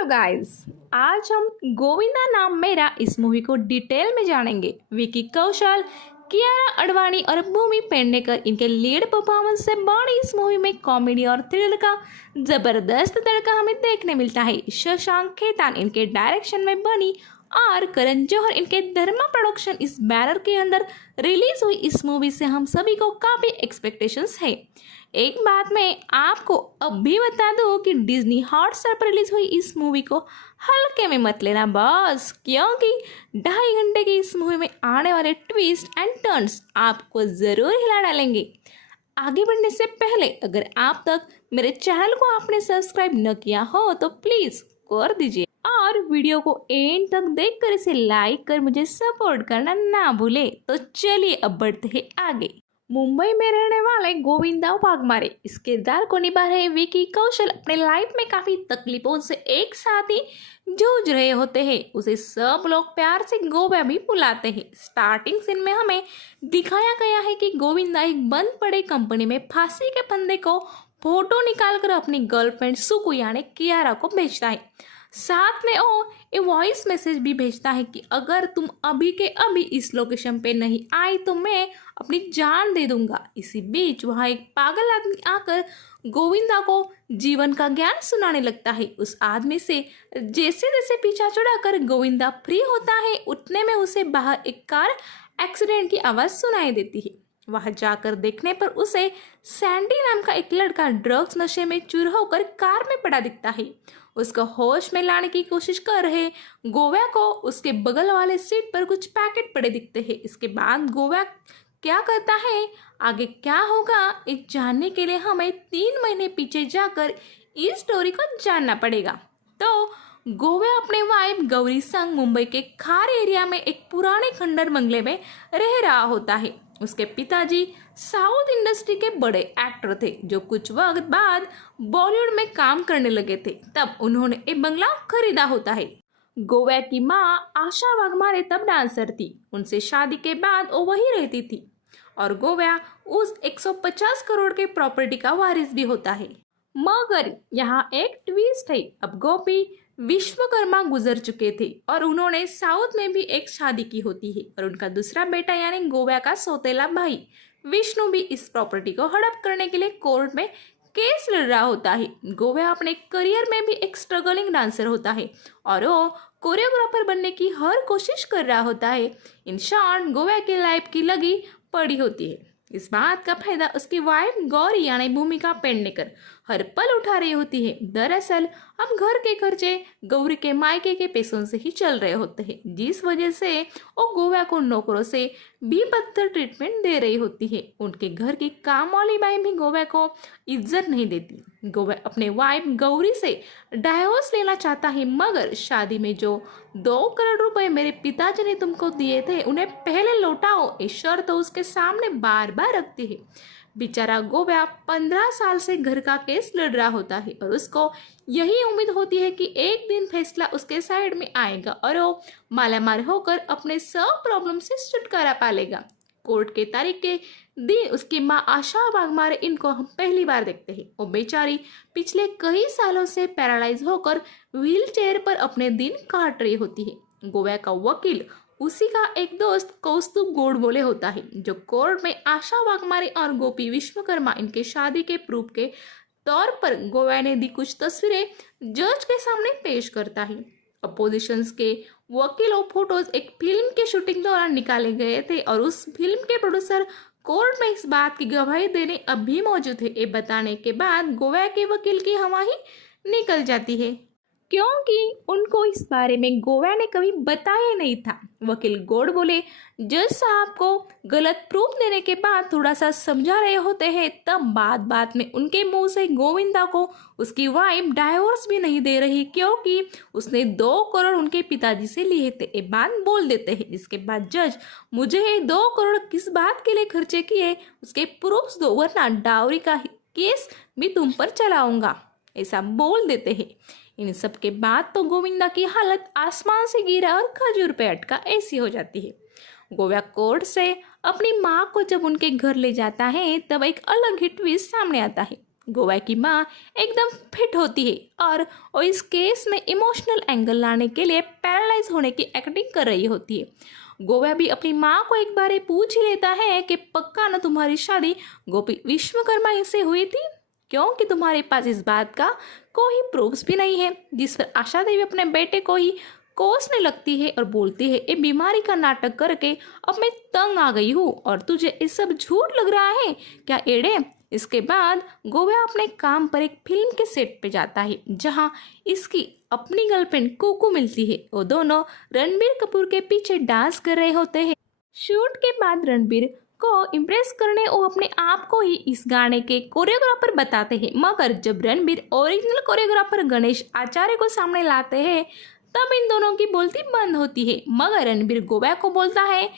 Hello guys, आज हम गोविंदा नाम मेरा इस मूवी को डिटेल में जानेंगे। विकी कौशल, कियारा आडवाणी और भूमि पेडनेकर इनके लीड परफॉर्मेंस से बड़ी इस मूवी में कॉमेडी और थ्रिल का जबरदस्त तड़का हमें देखने मिलता है। शशांक खेतान इनके डायरेक्शन में बनी और करण जौहर इनके धर्मा प्रोडक्शन इस बैनर के अंदर रिलीज हुई इस मूवी से हम सभी को काफ़ी एक्सपेक्टेशंस है। एक बात मैं आपको अब भी बता दूं कि डिज्नी हॉटस्टार पर रिलीज हुई इस मूवी को हल्के में मत लेना बस, क्योंकि 2.5 घंटे की इस मूवी में आने वाले ट्विस्ट एंड टर्न्स आपको ज़रूर हिला डालेंगे। आगे बढ़ने से पहले अगर आप तक मेरे चैनल को आपने सब्सक्राइब न किया हो तो प्लीज़ कर दीजिए और वीडियो को एंड तक देखकर इसे लाइक कर मुझे सपोर्ट करना ना भूले। तो चलिए अब बढ़ते हैं आगे। मुंबई में रहने वाले गोविंदा वाघमारे इस किरदार को निभा रहे विकी कौशल अपने लाइफ में काफ़ी तकलीफों से एक साथ ही जूझ रहे होते हैं। उसे सब लोग प्यार से गोवा भी बुलाते हैं। स्टार्टिंग सीन में हमें दिखाया गया है कि गोविंदा एक बंद पड़े कंपनी में फांसी के फंदे को फोटो निकालकर अपनी गर्लफ्रेंड सुकु यानी कियारा को भेजता है। साथ में वो एक वॉइस मैसेज भी भेजता है कि अगर तुम अभी के अभी इस लोकेशन पे नहीं आई तो मैं अपनी जान दे दूंगा। इसी बीच वहाँ एक पागल आदमी आकर गोविंदा को जीवन का ज्ञान सुनाने लगता है। उस आदमी से जैसे जैसे पीछा छुड़ाकर गोविंदा फ्री होता है उतने में उसे बाहर एक कार एक्सीडेंट की आवाज़ सुनाई देती है। वहां जाकर देखने पर उसे सैंडी नाम का एक लड़का ड्रग्स नशे में चूर होकर कार में पड़ा दिखता है। उसको होश में लाने की कोशिश कर रहे गोवा को उसके बगल वाले सीट पर कुछ पैकेट पड़े दिखते हैं। इसके बाद गोवा क्या करता है, आगे क्या होगा, ये जानने के लिए हमें 3 महीने पीछे जाकर इस स्टोरी को जानना पड़ेगा। तो गोवा अपने वाइफ गौरी संग मुंबई के खार एरिया में एक पुराने खंडर बंगले में रह रहा होता है। उसके पिताजी साउथ इंडस्ट्री के बड़े एक्टर थे जो कुछ वक्त बाद बॉलीवुड में काम करने लगे थे। तब उन्होंने एक बंगला खरीदा होता है। गोवा की माँ आशा वाघमारे तब डांसर थी। उनसे शादी के बाद वो वहीं रहती थी और गोवा उस 150 करोड़ के प्रॉपर्टी का वारिस भी होता है। मगर यहाँ एक ट्विस्ट है। अब गोपी विश्वकर्मा गुजर चुके थे और उन्होंने साउथ में भी एक शादी की होती है और उनका दूसरा बेटा यानी गोवा का सौतेला भाई विष्णु भी इस प्रॉपर्टी को हड़प करने के लिए कोर्ट में केस लड़ रहा होता है। गोवा अपने करियर में भी एक स्ट्रगलिंग डांसर होता है और वो कोरियोग्राफर बनने की हर कोशिश कर रहा होता है। इन शॉर्ट गोवा की लाइफ की लगी पड़ी होती है। इस बात का फायदा उसकी वाइफ गौरी यानी भूमिका पेडनेकर हर पल उठा रही होती है। दरअसल अब घर के खर्चे गौरी के मायके के पैसों से ही चल रहे होते हैं, जिस वजह से वो गोवा को नौकरों से भी बदतर ट्रीटमेंट दे रही होती है। उनके घर की काम वाली बाई भी गोवा को इज्जत नहीं देती। गोवा अपने वाइफ गौरी से डाइवोर्स लेना चाहता है, मगर शादी में जो 2 करोड़ रुपए मेरे पिताजी ने तुमको दिए थे उन्हें पहले लौटाओ, ये शर्त तो उसके सामने बार बार रखती है। बेचारा गोवा 15 साल से घर का केस लड़ रहा होता है और उसको यही उम्मीद होती है कि एक दिन फैसला उसके साइड में आएगा और वो मालामाल होकर अपने सब प्रॉब्लम से छुटकारा पालेगा। कोर्ट के तारीख के दिन उसकी माँ आशा वाघमारे इनको हम पहली बार देखते हैं। वो बेचारी पिछले कई सालों से पैरालाइज होकर व्हील चेयर पर अपने दिन काट रही होती है। गोवा का वकील उसी का एक दोस्त कौस्तुभ गोडबोले होता है जो कोर्ट में आशा वाघमारे और गोपी विश्वकर्मा इनके शादी के प्रूफ के तौर पर गोवा ने दी कुछ तस्वीरें जज के सामने पेश करता है। अपोजिशंस के वकीलों फोटोज एक फिल्म के शूटिंग दौरान निकाले गए थे और उस फिल्म के प्रोड्यूसर कोर्ट में इस बात की गवाही देने अब भी मौजूद है। ये बताने के बाद गोवा के वकील की हवा ही निकल जाती है, क्योंकि उनको इस बारे में गोवा ने कभी बताया नहीं था। वकील गोडबोले जज साहब को गलत प्रूफ देने के बाद थोड़ा सा समझा रहे होते हैं, तब बात में उनके मुंह से गोविंदा को उसकी वाइफ डाइवोर्स भी नहीं दे रही क्योंकि उसने 2 करोड़ उनके पिताजी से लिए थे, ये बात बोल देते हैं। इसके बाद जज मुझे ये 2 करोड़ किस बात के लिए खर्चे किए उसके प्रूफ्स दो, वरना डाउरी का केस भी तुम पर चलाऊंगा, ऐसा बोल देते हैं। इन सब के बाद तो गोविंदा की हालत आसमान से गिरा और खजूर पे अटका ऐसी हो जाती है। गोवा कोर्ट से अपनी माँ को जब उनके घर ले जाता है तब एक अलग ही ट्विस्ट सामने आता है। गोवा की माँ एकदम फिट होती है और वो इस केस में इमोशनल एंगल लाने के लिए पैरालाइज होने की एक्टिंग कर रही होती है। गोवा भी अपनी माँ को एक बार पूछ ही लेता है कि पक्का ना तुम्हारी शादी गोपी विश्वकर्मा से हुई थी, क्योंकि तुम्हारे पास इस बात का कोई प्रूफ्स भी नहीं है। जिस पर आशा देवी अपने बेटे को ही कोसने लगती है और बोलती है, ये बीमारी का नाटक करके अब मैं तंग आ गई हूँ और तुझे ये सब झूठ लग रहा है क्या एड़े। इसके बाद गोवा अपने काम पर एक फिल्म के सेट पे जाता है जहाँ इसकी अपनी गर्लफ्रेंड कोको मिलती है। वो दोनों रणबीर कपूर के पीछे डांस कर रहे होते हैं। शूट के बाद रणबीर को इम्प्रेस करने वो अपने आप को ही इस गाने के कोरियोग्राफर बताते हैं, मगर जब रणबीर ओरिजिनल कोरियोग्राफर गणेश आचार्य को सामने लाते हैं तब इन दोनों की बोलती बंद होती है। मगर रणबीर गोवा को बोलता है,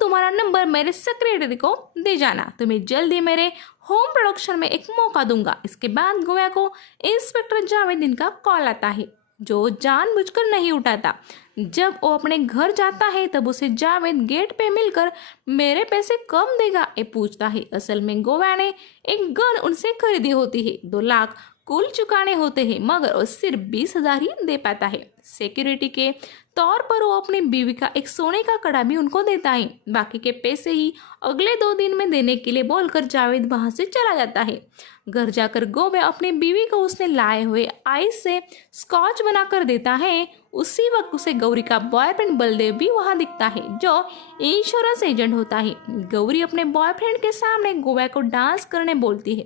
तुम्हारा नंबर मेरे सेक्रेटरी को दे जाना, तुम्हें जल्दी मेरे होम प्रोडक्शन में एक मौका दूंगा। इसके बाद गोवा को इंस्पेक्टर जावेद का कॉल आता है जो जानबूझकर नहीं उठाता। जब वो अपने घर जाता है तब उसे जावेद गेट पे मिलकर मेरे पैसे कम देगा ये पूछता है। असल में गोवा ने एक गन उनसे खरीदी होती है, 2 लाख कुल चुकाने होते हैं, मगर वो सिर्फ 20,000 ही दे पाता है। सिक्योरिटी के तौर पर वो अपनी बीवी का एक सोने का कड़ा भी उनको देता है। बाकी के पैसे ही अगले 2 दिन में देने के लिए बोलकर जावेद वहां से चला जाता है। घर जाकर गोवा अपनी बीवी को उसने लाए हुए आइस से स्कॉच बनाकर देता है। उसी वक्त उसे गौरी का बॉयफ्रेंड बलदेव भी वहां दिखता है जो इंश्योरेंस एजेंट होता है। गौरी अपने बॉयफ्रेंड के सामने गोवा को डांस करने बोलती है,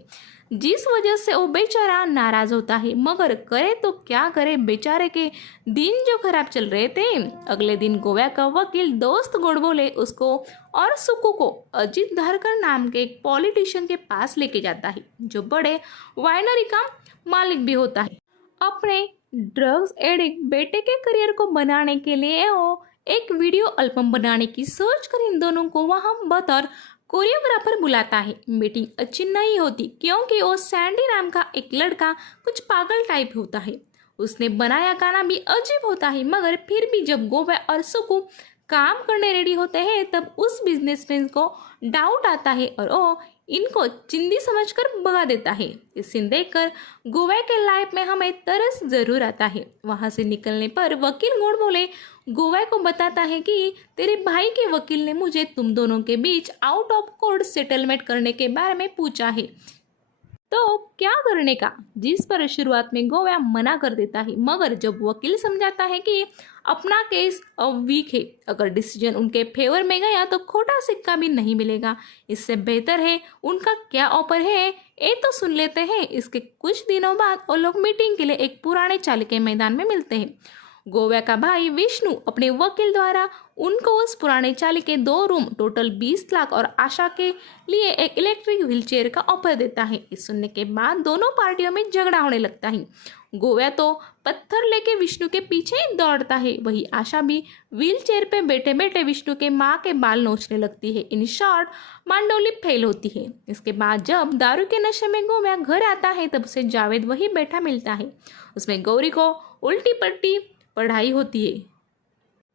जिस वजह से वो बेचारा नाराज होता है, मगर करे तो क्या करे, बेचारे के दिन जो खराब चल रहे थे। अगले दिन गोवा का वकील दोस्त गोडबोले उसको और सुकू को अजीत धारकर नाम के एक पॉलिटिशियन के पास लेके जाता है जो बड़े वाइनरी का मालिक भी होता है। अपने ड्रग्स एडिक्ट बेटे के करियर को बनाने के लिए वो एक वीडियो एल्बम बनाने की सोच कर इन दोनों को वहां बतौर कोरियोग्राफर बुलाता है। मीटिंग अच्छी नहीं होती क्योंकि वो सैंडी नाम का एक लड़का कुछ पागल टाइप होता है। उसने बनाया गाना भी अजीब होता है, मगर फिर भी जब गोवा और सुकू काम करने रेडी होते हैं तब उस बिजनेसमैन को डाउट आता है और वो इनको चिंदी समझकर भगा देता है। इस सीन देखकर गोवा के लाइफ में हमें तरस जरूर आता है। वहां से निकलने पर वकील गोडबोले गोवा को बताता है कि तेरे भाई के वकील ने मुझे तुम दोनों के बीच आउट ऑफ कोर्ट सेटलमेंट करने के बारे में पूछा है, तो क्या करने का। जिस पर शुरुआत में गोवा मना कर देता है, मगर जब वकील समझाता है कि अपना केस अब वीक है, अगर डिसीजन उनके फेवर में गया तो खोटा सिक्का भी नहीं मिलेगा, इससे बेहतर है उनका क्या ऑफर है ये तो सुन लेते हैं। इसके कुछ दिनों बाद वो लोग मीटिंग के लिए एक पुराने चाल के मैदान में मिलते हैं। गोवा का भाई विष्णु अपने वकील द्वारा उनको उस पुराने चाली के 2 रूम टोटल 20 लाख और आशा के लिए एक इलेक्ट्रिक व्हीलचेयर का ऑफर देता है। इस सुनने के बाद दोनों पार्टियों में झगड़ा होने लगता है। गोवा तो पत्थर लेके विष्णु के पीछे दौड़ता है, वही आशा भी व्हीलचेयर पे बैठे बैठे विष्णु के माँ के बाल नोचने लगती है। इन शॉर्ट मांडोली फेल होती है। इसके बाद जब दारू के नशे में गोवा घर आता है तब उसे जावेद वही बैठा मिलता है। उसमें गौरी को उल्टी पट्टी पढ़ाई होती है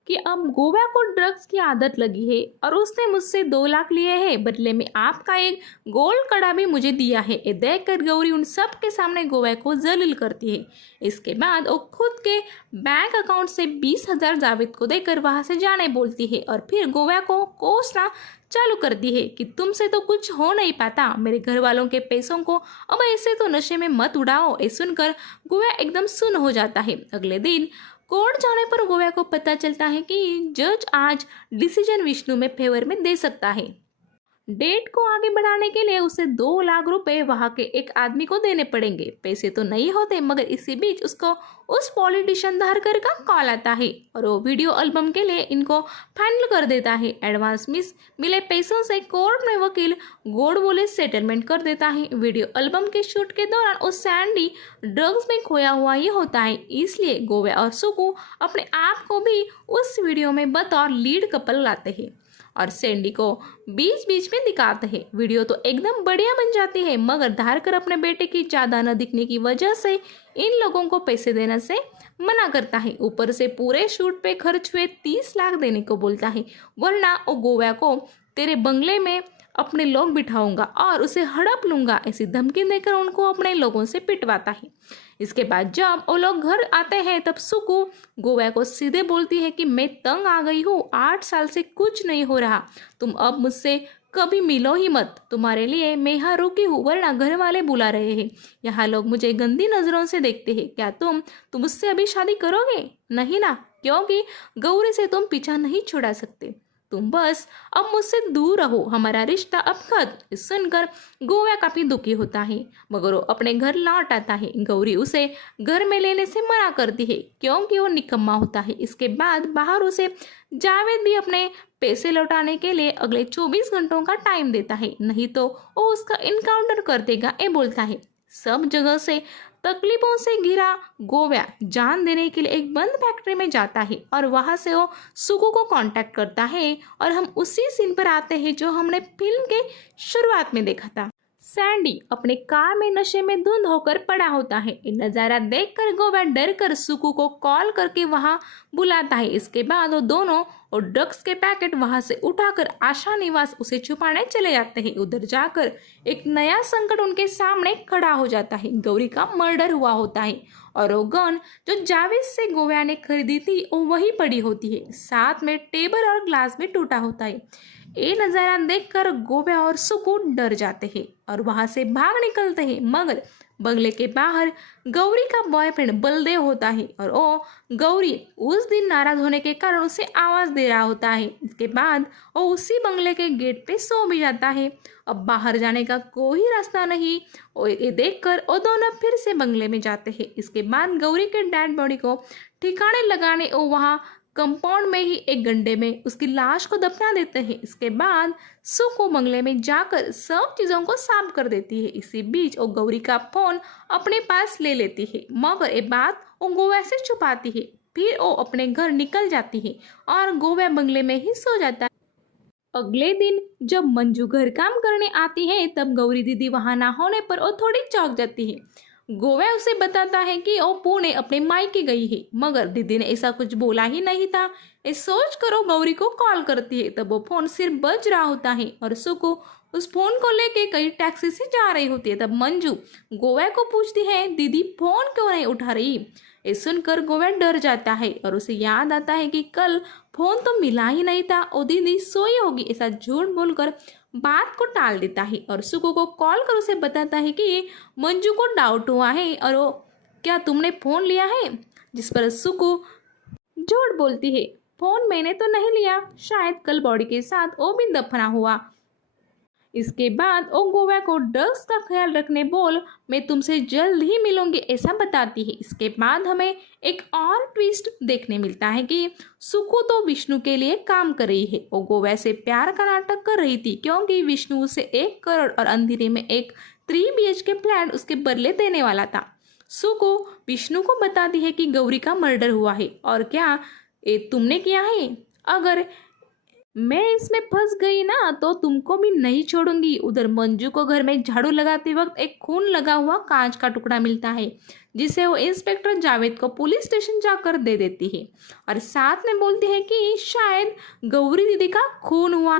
कि अब गोवा को ड्रग्स की आदत लगी है और उसने मुझसे 2 लाख लिए हैं, बदले में आपका एक गोल्ड कड़ा भी मुझे दिया है। ये देखकर गौरी उन सब के सामने गोवा को जलील करती है। इसके बाद वो खुद के बैंक अकाउंट से 20,000 जावेद को देकर वहां से जाने बोलती है और फिर गोवा को कोसना चालू करती है कि तुमसे तो कुछ हो नहीं पाता, मेरे घर वालों के पैसों को अब ऐसे तो नशे में मत उड़ाओ। ये सुनकर गोवा एकदम सुन्न हो जाता है। अगले दिन कोर्ट जाने पर गोवा को पता चलता है कि जज आज डिसीजन विष्णु में फेवर में दे सकता है। डेट को आगे बढ़ाने के लिए उसे 2 लाख रुपए वहां के एक आदमी को देने पड़ेंगे। पैसे तो नहीं होते, मगर इसी बीच उसको उस पॉलिटिशियन धारकर का कॉल आता है और वो वीडियो एल्बम के लिए इनको फाइनल कर देता है। एडवांस मिले पैसों से कोर्ट में वकील गोडबोले सेटलमेंट कर देता है। वीडियो एल्बम के शूट के दौरान वो सैंडी ड्रग्स में खोया हुआ ही होता है, इसलिए गोवा और सुकू अपने आप को भी उस वीडियो में बतौर लीड कपल लाते हैं और सैंडी को बीच बीच में दिखाते हैं। वीडियो तो एकदम बढ़िया बन जाती है, मगर धारकर अपने बेटे की ज़्यादा न दिखने की वजह से इन लोगों को पैसे देने से मना करता है। ऊपर से पूरे शूट पे खर्च हुए 30 लाख देने को बोलता है, वरना वो गोवा को तेरे बंगले में अपने लोग बिठाऊंगा और उसे हड़प लूंगा, ऐसी धमकी देकर उनको अपने लोगों से पिटवाता है। इसके बाद जब वो लोग घर आते हैं तब सुकु गोवा को सीधे बोलती है कि मैं तंग आ गई हूँ, 8 साल से कुछ नहीं हो रहा, तुम अब मुझसे कभी मिलो ही मत, तुम्हारे लिए मैं यहाँ रुकी हूँ वरना घर वाले बुला रहे हैं, यहाँ लोग मुझे गंदी नज़रों से देखते हैं, क्या तुम मुझसे अभी शादी करोगे? नहीं ना, क्योंकि गौरी से तुम पीछा नहीं छुड़ा सकते, तुम बस अब मुझसे दूर रहो, हमारा रिश्ता अब खत्म। सुनकर गोवा काफी दुखी होता है मगर वो अपने घर लौट आता है। गौरी उसे घर में लेने से मना करती है क्योंकि वो निकम्मा होता है। इसके बाद बाहर उसे जावेद भी अपने पैसे लौटाने के लिए अगले 24 घंटों का टाइम देता है, नहीं तो वो उसका इनकाउंटर कर देगा, ये बोलता है। सब जगह से तकलीफों से घिरा गोवा जान देने के लिए एक बंद फैक्ट्री में जाता है और वहां से वो सुकु को कांटेक्ट करता है और हम उसी सीन पर आते हैं जो हमने फिल्म के शुरुआत में देखा था। सैंडी अपने कार में नशे में धुंध होकर पड़ा होता है। ये नज़ारा देखकर गोवा डर कर सुकु को कॉल करके वहां बुलाता है। इसके बाद वो दोनों और ड्रग्स के पैकेट वहां से उठाकर आशा निवास उसे छुपाने चले जाते हैं। उधर जाकर एक नया संकट उनके सामने खड़ा हो जाता है। गौरी का मर्डर हुआ होता है और वो गन जो जावेद से गोवा ने खरीदी थी वो वही पड़ी होती है, साथ में टेबल और ग्लास भी टूटा होता है। ये नज़ारा देखकर गोवा और सुकु डर जाते हैं और वहां से भाग निकलते हैं, मगर बंगले के बाहर गौरी का बॉयफ्रेंड बलदेव होता है और वो गौरी उस दिन नाराज होने के कारण उसे आवाज़ दे रहा होता है। इसके बाद वो उसी बंगले के गेट पे सो भी जाता है। अब बाहर जाने का कोई रास्ता नहीं, और ये देखकर वो दोनों फिर से बंगले में जाते हैं। इसके बाद गौरी के डेड बॉडी को ठिकाने लगाने वो वहाँ कंपाउंड में ही एक गड्ढे में उसकी लाश को दफना देते हैं। इसके बाद सुकु बंगले में जाकर सब चीज़ों को साफ कर देती है। इसी बीच वो गौरी का फोन अपने पास ले लेती है, मगर ये बात वो गोवा से छुपाती है। फिर वो अपने घर निकल जाती है और गोवा बंगले में ही सो जाता है। अगले दिन जब मंजू घर काम करने आती है तब गौरी दीदी वहां ना होने पर वो थोड़ी चौंक जाती है। गोवा उसे बताता है कि वो पुणे अपने मायके गई है, मगर दीदी ने ऐसा कुछ बोला ही नहीं था। ये सोच कर वो गौरी को कॉल करती है, तब वो फोन सिर्फ बज रहा होता है और सुकु उस फोन को लेके कहीं टैक्सी से जा रही होती है। तब मंजू गोवा को पूछती है, दीदी फोन क्यों नहीं उठा रही? ये सुनकर गोवा डर जाता है और उसे याद आता है कि कल फोन तो मिला ही नहीं था, ओ दीदी सोई होगी, ऐसा झूठ बोलकर बात को टाल देता है और सुकु को कॉल कर उसे बताता है कि मंजू को डाउट हुआ है और वो क्या तुमने फ़ोन लिया है? जिस पर सुकु झूठ बोलती है, फ़ोन मैंने तो नहीं लिया, शायद कल बॉडी के साथ वो भी दफना हुआ। इसके बाद वो गोवा को ड्रग्स का ख्याल रखने बोल मैं तुमसे जल्द ही मिलूंगी ऐसा बताती है। इसके बाद हमें एक और ट्विस्ट देखने मिलता है कि सुकु तो विष्णु के लिए काम कर रही है। वो गोवा से प्यार का नाटक कर रही थी क्योंकि विष्णु उसे 1 करोड़ और अंधेरे में एक 3 BHK फ्लैट उसके बदले देने वाला था। सुकु विष्णु को बताती है कि गौरी का मर्डर हुआ है और क्या ये तुमने किया है? अगर मैं इसमें फंस गई ना तो तुमको भी नहीं छोड़ूंगी। उधर मंजू को घर में झाड़ू लगाते वक्त एक खून लगा हुआ कांच का टुकड़ा मिलता है जिसे वो इंस्पेक्टर जावेद को पुलिस स्टेशन जाकर दे देती है और साथ में बोलती है कि शायद गौरी दीदी का खून हुआ।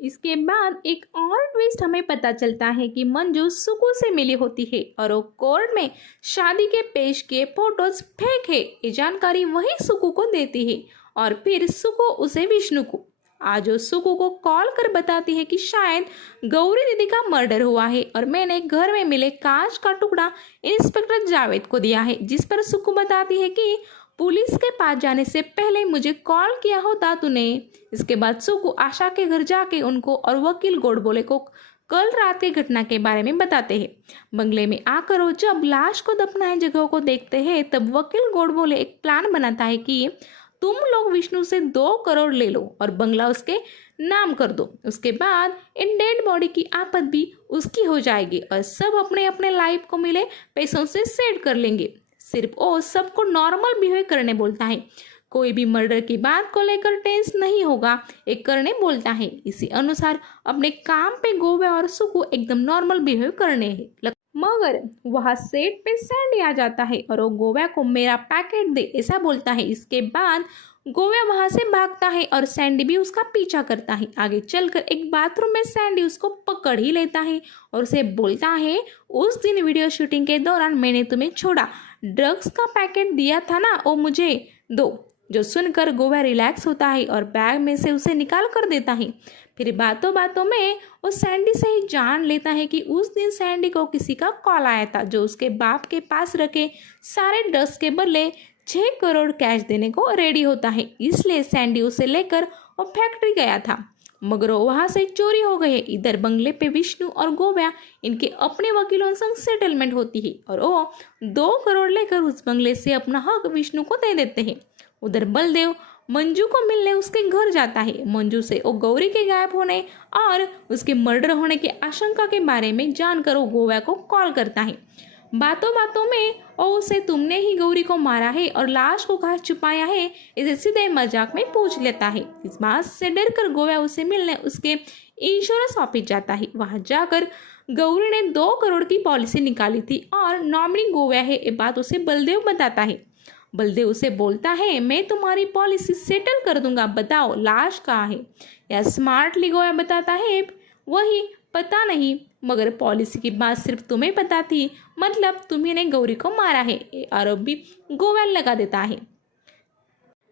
इसके बाद एक और ट्विस्ट हमें पता चलता है कि मंजू सुकु से मिली होती है और वो कोर्ट में शादी के पेश किए फोटोज फेक है। ये जानकारी वही सुकु को देती है और फिर सुकु उसे विष्णु को आज वो सुकु को कॉल कर बताती है कि शायद गौरी दीदी का मर्डर हुआ है और मैंने घर में मिले कांच का टुकड़ा इंस्पेक्टर जावेद को दिया है। जिस पर सुकु बताती है कि पुलिस के पास जाने से पहले मुझे कॉल किया होता तूने। इसके बाद सुकु आशा के घर जाके उनको और वकील गोडबोले को कल रात की घटना के बारे में बताते हैं। बंगले में आकर वो जब लाश को दफनाए जगह को देखते हैं तब वकील गोडबोले एक प्लान बनाता है कि तुम लोग विष्णु से 2 करोड़ ले लो और बंगला उसके नाम कर दो। उसके बाद इन डेड बॉडी की आफत भी उसकी हो जाएगी और सब अपने अपने लाइफ को मिले पैसों से सेट कर लेंगे। सिर्फ वो सबको नॉर्मल बिहेव करने बोलता है, कोई भी मर्डर की बात को लेकर टेंस नहीं होगा, एक करने बोलता है। इसी अनुसार अपने काम पे गोवा और सुकु एकदम नॉर्मल बिहेव करने हैं। मगर वहाँ सेट पे सैंडी आ जाता है और वो गोवा को मेरा पैकेट दे ऐसा बोलता है। इसके बाद गोवा वहाँ से भागता है और सैंडी भी उसका पीछा करता है। आगे चलकर एक बाथरूम में सैंडी उसको पकड़ ही लेता है और उसे बोलता है, उस दिन वीडियो शूटिंग के दौरान मैंने तुम्हें छोड़ा, ड्रग्स का पैकेट दिया था ना, वो मुझे दो। जो सुनकर गोवा रिलैक्स होता है और बैग में से उसे निकाल कर देता है। फिर बातों बातों में वो सैंडी से ही जान लेता है कि उस दिन सैंडी को किसी का कॉल आया था जो उसके बाप के पास रखे सारे ड्रग्स के बदले 6 करोड़ कैश देने को रेडी होता है। इसलिए सैंडी उसे लेकर वो फैक्ट्री गया था, मगर वो वहाँ से चोरी हो गए। इधर बंगले पे विष्णु और गोवा इनके अपने वकीलों संग सेटलमेंट होती है और वो 2 करोड़ लेकर उस बंगले से अपना हक विष्णु को दे देते हैं। उधर बलदेव मंजू को मिलने उसके घर जाता है। मंजू से वो गौरी के गायब होने और उसके मर्डर होने की आशंका के बारे में जानकर वो गोवा को कॉल करता है। बातों बातों में वो उसे तुमने ही गौरी को मारा है और लाश को कहाँ छुपाया है इसे सीधे मजाक में पूछ लेता है। इस बात से डरकर गोवा उसे मिलने उसके इंश्योरेंस ऑफिस जाता है। वहां जाकर गौरी ने 2 करोड़ की पॉलिसी निकाली थी और नॉमिनी गोवा है, ये बात उसे बलदेव बताता है। बलदेव उसे बोलता है, मैं तुम्हारी पॉलिसी सेटल कर दूंगा, बताओ लाश कहाँ है। या स्मार्टली गोवा बताता है, वही पता नहीं, मगर पॉलिसी की बात सिर्फ तुम्हें पता थी, मतलब तुम्ही ने गौरी को मारा है, ये आरोप भी गोवा लगा देता है।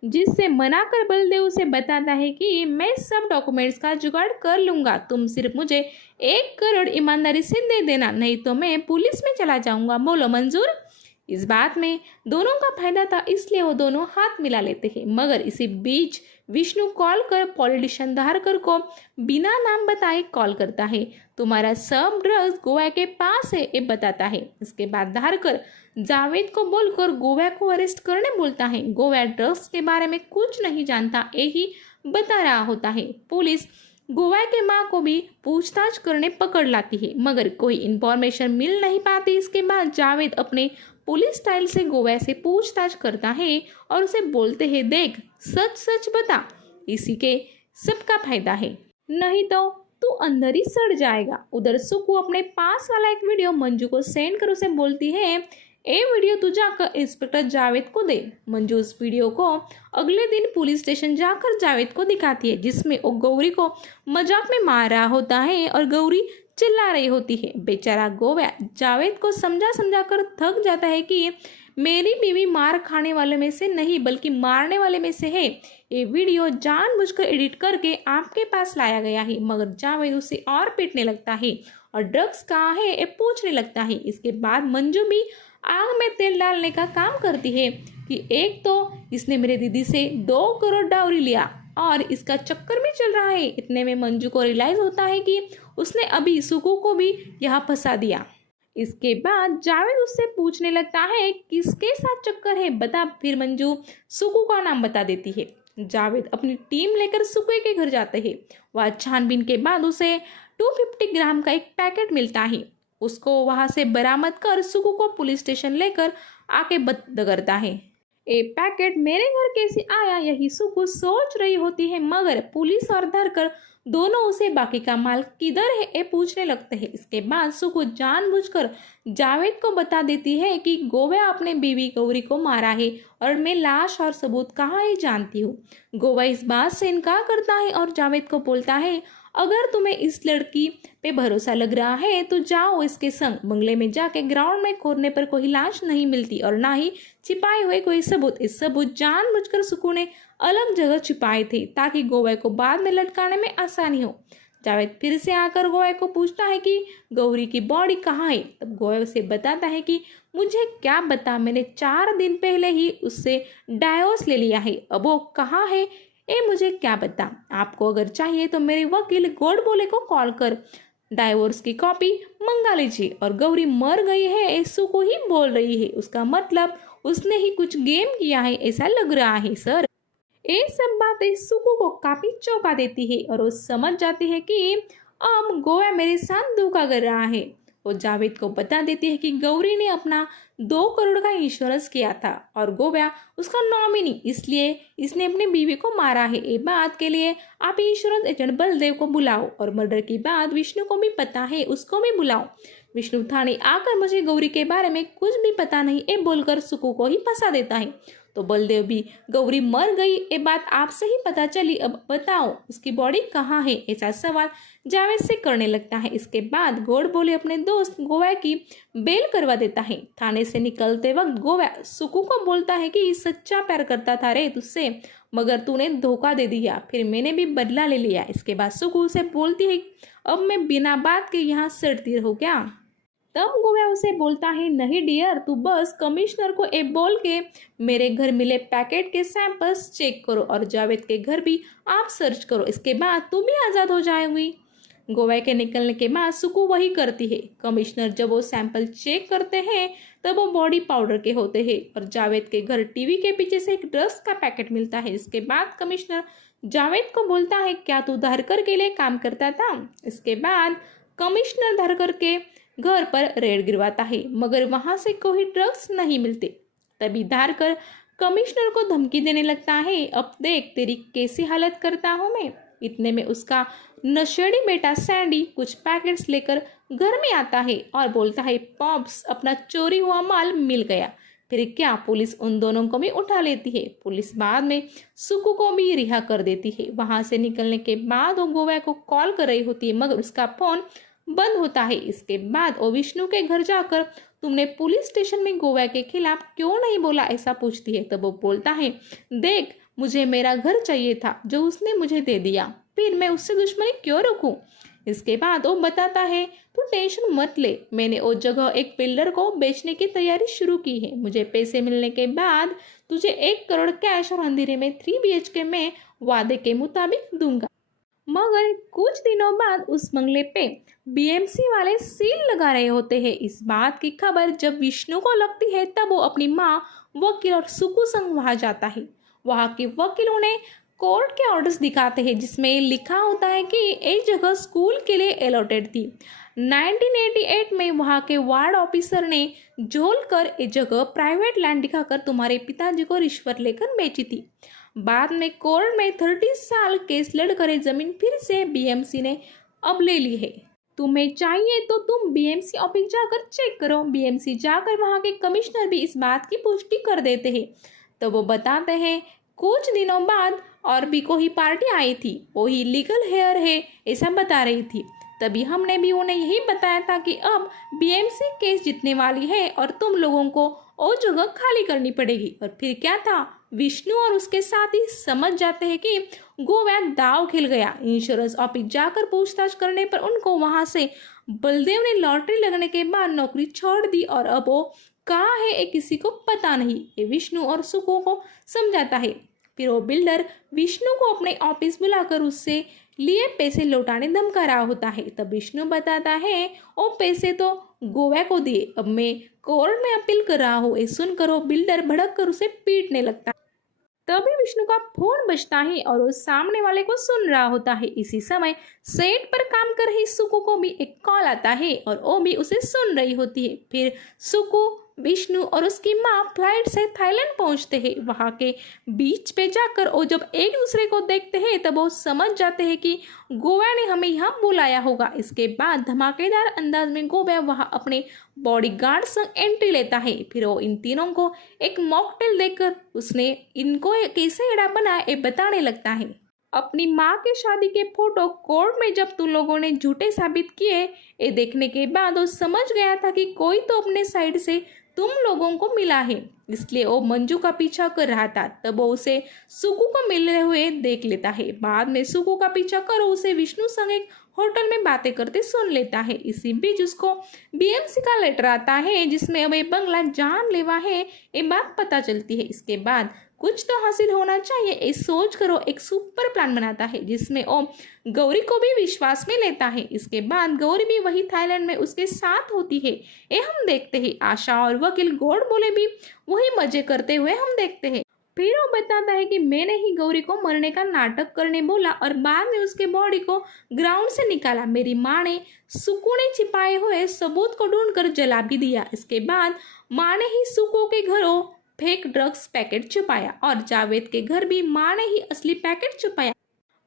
जिससे मनाकर बलदेव उसे बताता है कि मैं सब डॉक्यूमेंट्स का जुगाड़ कर लूंगा, तुम सिर्फ मुझे 1 करोड़ ईमानदारी से दे देना, नहीं तो मैं पुलिस में चला जाऊंगा, बोलो मंजूर। इस बात में दोनों का फायदा था, इसलिए वो दोनों हाथ मिला लेते हैं। मगर इसी बीच विष्णु कॉल कर पॉलिटिशियन धारकर को बिना नाम बताए कॉल करता है। तुम्हारा सब ड्रग्स गोवा के पास है ये बताता है। इसके बाद धारकर जावेद को बोलकर गोवा को अरेस्ट करने बोलता है। गोवा ड्रग्स के बारे में कुछ नहीं जानता, यही बता रहा होता है। पुलिस गोवा के माँ को भी पूछताछ करने पकड़ लाती है, मगर कोई इन्फॉर्मेशन मिल नहीं पाती। इसके बाद जावेद अपने पुलिस स्टाइल से गोवा से पूछताछ करता है और उसे बोलते हैं, देख सच सच बता, इसी के सबका फायदा है, नहीं तो तू अंदर ही सड़ जाएगा। उधर सुकू अपने पास वाला एक वीडियो मंजू को सेंड कर उसे बोलती है, ये वीडियो तू जाकर इंस्पेक्टर जावेद को दे। मंजू उस वीडियो को अगले दिन पुलिस स्टेशन जाकर जावेद को दिखाती है, जिसमें वो गौरी को मजाक में मार रहा होता है और गौरी चिल्ला रही होती है। बेचारा गोवा जावेद को समझा समझा कर थक जाता है कि मेरी बीवी मार खाने वाले में से नहीं बल्कि मारने वाले में से है। ये वीडियो जानबूझकर एडिट करके आपके पास लाया गया है। मगर जावेद उसे और पीटने लगता है और ड्रग्स कहाँ है ये पूछने लगता है। इसके बाद मंजू भी आग में तेल डालने का काम करती है कि एक तो इसने मेरे दीदी से 2 करोड़ डाउरी लिया और इसका चक्कर भी चल रहा है। इतने में मंजू को रियलाइज होता है कि उसने अभी सुकू को भी यहाँ फंसा दिया। इसके बाद जावेद उससे पूछने लगता है किसके साथ चक्कर है बता। फिर मंजू सुकू का नाम बता देती है। जावेद अपनी टीम लेकर सुकू के घर जाते हैं। वह छानबीन के बाद उसे 250 ग्राम का एक पैकेट मिलता है। उसको वहां से बरामद कर सुकू को पुलिस स्टेशन लेकर आके बंद करता है। ये पैकेट मेरे घर कैसे आया यही सुकू सोच रही होती है, मगर पुलिस और धरकर दोनों उसे बाकी का माल किधर है ये पूछने लगते हैं। इसके बाद सुकू जानबूझकर जावेद को बता देती है कि गोवा अपने बीवी गौरी को मारा है और मैं लाश और सबूत कहाँ है जानती हूँ। गोवा इस बात से इनकार करता है और जावेद को बोलता है, अगर तुम्हें इस लड़की पे भरोसा लग रहा है तो जाओ इसके संग। बंगले में जाके ग्राउंड में खोदने पर कोई लाश नहीं मिलती और ना ही छिपाए हुए कोई सबूत। इस सबूत जानबूझकर सुकू ने अलग जगह छिपाए थे ताकि गोवा को बाद में लटकाने में आसानी हो। जावेद फिर से आकर गोवा को पूछता है कि गौरी की बॉडी कहाँ है। तब गोवा उसे बताता है कि मुझे क्या बता, मैंने 4 दिन पहले ही उससे डाइवोर्स ले लिया है, अब वो कहाँ है ये मुझे क्या बता। आपको अगर चाहिए तो मेरे वकील गोडबोले को कॉल कर डाइवोर्स की कॉपी मंगा लीजिए। और गौरी मर गई है ऐसू को ही बोल रही है, उसका मतलब उसने ही कुछ गेम किया है ऐसा लग रहा है सर। ये सब बातें सुकू को काफी चौंका देती है और वो समझ जाती है कि अब गोवा मेरे साथ धोखा कर रहा है। वो जावेद को बता देती है कि गौरी ने अपना 2 करोड़ का इंश्योरेंस किया था और गोवा उसका नॉमिनी, इसलिए इसने अपनी बीवी को मारा है। ये बात के लिए आप इंश्योरेंस एजेंट बलदेव को बुलाओ और मर्डर की बात विष्णु को भी पता है, उसको भी बुलाओ। विष्णु थाने आकर मुझे गौरी के बारे में कुछ भी पता नहीं ये बोलकर सुकू को ही फंसा देता है। तो बलदेव भी गौरी मर गई ये बात आपसे ही पता चली, अब बताओ उसकी बॉडी कहाँ है, ऐसा सवाल जावेद से करने लगता है। इसके बाद गोड बोले अपने दोस्त गोवा की बेल करवा देता है। थाने से निकलते वक्त गोवा सुकू को बोलता है कि सच्चा प्यार करता था रे तुझसे, मगर तूने धोखा दे दिया, फिर मैंने भी बदला ले लिया। इसके बाद सुकू उसे बोलती है अब मैं बिना बात के यहाँ सड़ती रहूँ क्या। तब गोवा उसे बोलता है नहीं डियर, तू बस कमिश्नर को ये बोल के मेरे घर मिले पैकेट के सैंपल्स चेक करो और जावेद के घर भी आप सर्च करो, इसके बाद तू भी आज़ाद हो जाएगी। गोवा के निकलने के बाद सुकू वही करती है। कमिश्नर जब वो सैंपल चेक करते हैं तब वो बॉडी पाउडर के होते हैं और जावेद के घर टीवी के पीछे से एक ड्रग्स का पैकेट मिलता है। इसके बाद कमिश्नर जावेद को बोलता है क्या तू धारकर के लिए काम करता था। इसके बाद कमिश्नर धारकर के घर पर रेड गिरवाता है मगर वहां से कोई ड्रग्स नहीं मिलते। तभी धारकर कमिश्नर को धमकी देने लगता है अब देख तेरी कैसी हालत करता हूँ मैं। इतने में उसका नशेड़ी बेटा सैंडी कुछ पैकेट्स लेकर घर में आता है और बोलता है पॉप्स अपना चोरी हुआ माल मिल गया। फिर क्या पुलिस उन दोनों को भी उठा लेती है। पुलिस बाद में सुकू को भी रिहा कर देती है। वहां से निकलने के बाद वो गोवा को कॉल कर रही होती है मगर उसका फोन बंद होता है। इसके बाद वो विष्णु के घर जाकर तुमने पुलिस स्टेशन में गोवा के खिलाफ क्यों नहीं बोला ऐसा पूछती है। तब वो बोलता है देख मुझे मेरा घर चाहिए था जो उसने मुझे दे दिया, फिर मैं उससे दुश्मनी क्यों रखूं। इसके बाद वो बताता है तू टेंशन मत ले, मैंने वो जगह एक बिल्डर को बेचने की तैयारी शुरू की है। मुझे पैसे मिलने के बाद तुझे 1 करोड़ कैश और अंधेरे में 3 BHK में वादे के मुताबिक दूंगा। मगर कुछ दिनों बाद उस बंगले पे BMC वाले सील लगा रहे होते हैं। इस बात की खबर जब विष्णु को लगती है तब वो अपनी माँ वकील और सुकू संग वहां जाता है। वहां के वकील उन्हें कोर्ट के ऑर्डर्स दिखाते हैं जिसमें लिखा होता है कि एक जगह स्कूल के लिए अलॉटेड थी। 1988 में वहां के वार्ड ऑफिसर ने झोल कर एक जगह प्राइवेट लैंड दिखाकर तुम्हारे पिताजी को रिश्वत लेकर बेची थी। बाद में कोर्ट में 30 साल केस लड़कर ये जमीन फिर से BMC ने अब ले ली है। तुम्हें चाहिए तो तुम BMC ऑफिस जाकर चेक करो। BMC जाकर वहां के कमिश्नर भी इस बात की पुष्टि कर देते हैं। तो वो बताते हैं कुछ दिनों बाद और भी कोई पार्टी आई थी, वही लीगल हेयर है ऐसा बता रही थी। तभी हमने भी उन्हें यही बताया था कि अब BMC केस जीतने वाली है और तुम लोगों को वो जगह खाली करनी पड़ेगी। और फिर क्या था, विष्णु और उसके साथी समझ जाते हैं कि गोवा दाव खेल गया। इंश्योरेंस ऑफिस जाकर पूछताछ करने पर उनको वहां से बलदेव ने लॉटरी लगने के बाद नौकरी छोड़ दी और अब वो कहाँ है ये किसी को पता नहीं। ये विष्णु और सुकू को समझाता है। फिर वो बिल्डर विष्णु को अपने ऑफिस बुलाकर उससे लिए पैसे लौटाने धमका रहा होता है। तब विष्णु बताता है वो पैसे तो गोवा को दिए, अब मैं कोर्ट में अपील कर रहा हूँ। ये सुनकर वो बिल्डर भड़क कर उसे पीटने लगता है। तभी विष्णु का फोन बजता है और वो सामने वाले को सुन रहा होता है। इसी समय सेट पर काम कर रही सुकू को भी एक कॉल आता है और वो भी उसे सुन रही होती है। फिर सुकू, विष्णु और उसकी माँ फ्लाइट से थाईलैंड पहुंचते हैं। वहां के बीच पे जाकर वो जब एक दूसरे को देखते हैं तब वो समझ जाते हैं कि गोवा ने हमें यहाँ बुलाया होगा। इसके बाद धमाकेदार अंदाज में गोवा वहां अपने बॉडीगार्ड संग एंट्री लेता है। फिर वो इन तीनों को एक मॉकटेल देकर उसने इनको कैसे एड़ा बनाया ये बताने लगता है। अपनी माँ के शादी के फोटो कोर्ट में जब तुम लोगों ने झूठे साबित किए ये देखने के बाद वो समझ गया था कि कोई तो अपने साइड से तुम लोगों को मिला है, इसलिए वो मंजू का पीछा कर रहा था। तब वो उसे सुकू को मिलते हुए देख लेता है। बाद में सुकू का पीछा कर उसे विष्णु संग एक होटल में बातें करते सुन लेता है। इसी बीच उसको BMC का लेटर आता है जिसमें अब ये बंगला जानलेवा है ये बात पता चलती है। इसके बाद कुछ तो हासिल होना चाहिए ये सोच कर वो एक सुपर प्लान बनाता है जिसमें वो गौरी को भी विश्वास में लेता है। इसके बाद गौरी भी वही थाईलैंड में उसके साथ होती है। ये हम देखते हैं। आशा और वकील गोड बोले भी वही मजे करते हुए हम देखते हैं। फिर वो बताता है कि मैंने ही गौरी को मरने का नाटक करने बोला और बाद में उसके बॉडी को ग्राउंड से निकाला। मेरी माँ ने सुकू ने छिपाए हुए सबूत को ढूंढकर जला भी दिया। इसके बाद माँ ने ही सुकू के घरों फेक ड्रग्स पैकेट छुपाया और जावेद के घर भी माँ ने ही असली पैकेट छुपाया।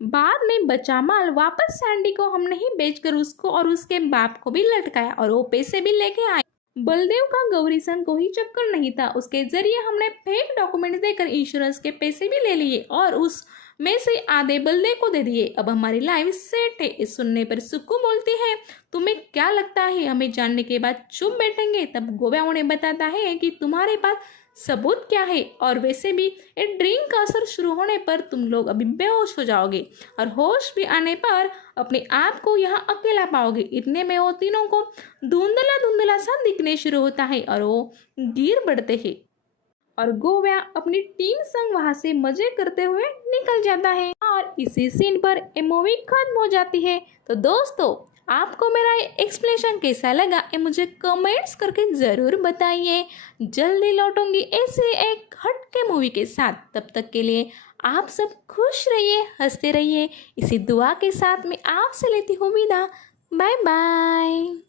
बाद में बचा माल वापस सैंडी को हमने ही बेचकर उसको और उसके बाप को भी लटकाया और वो पैसे भी लेके आए। बलदेव का गौरी संग को ही चक्कर नहीं था, उसके जरिए हमने फेक डॉक्यूमेंट देकर इंश्योरेंस के पैसे भी ले लिए और उस में से आधे बलदेव को दे दिए। अब हमारी लाइफ सेट है। इस सुनने पर सुक्कू बोलती है, तुम्हें क्या लगता है हमें जानने के बाद चुप बैठेंगे? तब गोवा उन्हें बताता है कि तुम्हारे पास सबूत क्या है, और वैसे भी ये ड्रिंक का असर शुरू होने पर तुम लोग अभी बेहोश हो जाओगे और होश भी आने पर अपने आप को यहाँ अकेला पाओगे। इतने में वो तीनों को धुंधला धुंधला सा दिखने शुरू होता है और वो गिर पड़ते हैं और गोवा अपनी टीम संग वहां से मजे करते हुए निकल जाता है और इसी सीन पर ये मूवी खत्म हो जाती है। तो दोस्तों, आपको मेरा ये एक्सप्लेनेशन कैसा लगा ये मुझे कमेंट्स करके ज़रूर बताइए। जल्दी लौटूंगी ऐसे एक हटके मूवी के साथ। तब तक के लिए आप सब खुश रहिए, हंसते रहिए। इसी दुआ के साथ मैं आपसे लेती हूँ विदा। Bye bye.